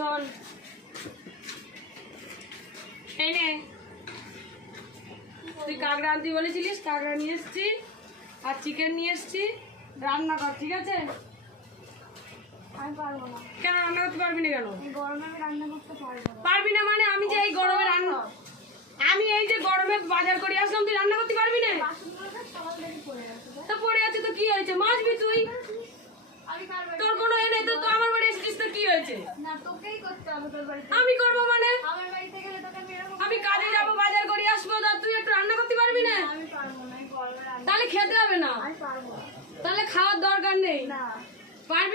শোন, এই নে, তুই কাঁকড়া আনতে বলেছিলিস, কাঁকড়া নিয়ে এসছি আর চিকেন নিয়ে এসছি, রান্না কর, ঠিক আছে? আমি পারবো না। কেন রান্না করতে পারবি না? কেন এই গরমে আমি রান্না করতে পারবো না। পারবি না মানে? আমি যে এই গরমে আমি এই যে গরমে বাজার করে আসলাম, তুই রান্না করতে পারবি না? বাসনগুলো সকাল থেকে পড়ে আছে। তো পড়ে আছে তো কি হয়েছে, মাজবি তুই। আমি পারবো তোর কোনো এ নেই তো, তো আমার বাড়ি এসেছিস তো কি হয়েছে? না, তোকেই করতে হবে তোর বাড়িতে। আমি করবো মানে? আমার বাড়িতে গেলে তোকে আমি এরকম আমি কাজে যাবো, বাজার করে আসবো, তা তুই একটু রান্না করতে পারবি না? আমি পারবো না, এই গরমে রান্না তাহলে খেতে হবে না, আমি পারবো না। তাহলে খাওয়ার দরকার নেই। না। পারবি